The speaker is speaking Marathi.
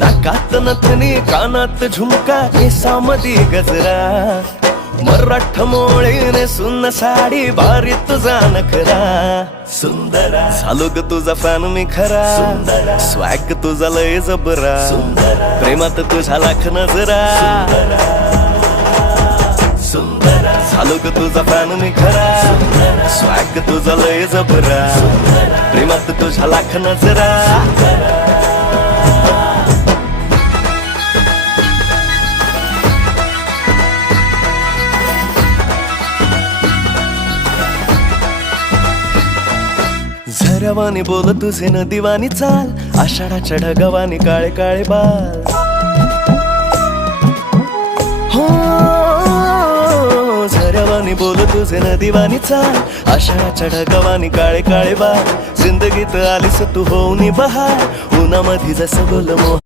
नाकात नथनी कानात झुमका केसामधी गजरा मराठ मोळीने सुन्न साडी भारी तुझा नखरा सुंदरा झालो ग तुझा फॅन मी खरा सुंदरा स्वॅग तुझा लय जबरा सुंदरा प्रेमात तुझा लाख नजरा सुंदरा झालो ग तुझा फॅन मी खरा स्वॅग तुझा लय जबरा प्रेमात तुझा लाख नजरा झऱ्यावानी बोल तुझे नदीवानी चाल आषाढाच्या ढगावानी काळे काळे बाल हो झऱ्यावानी बोल तुझे नदीवानी चाल आषाढाच्या ढगावानी काळे काळे बाल जिंदगीत आलीस तू होऊनी बहार उन्हामध्ये जसं बोल मोह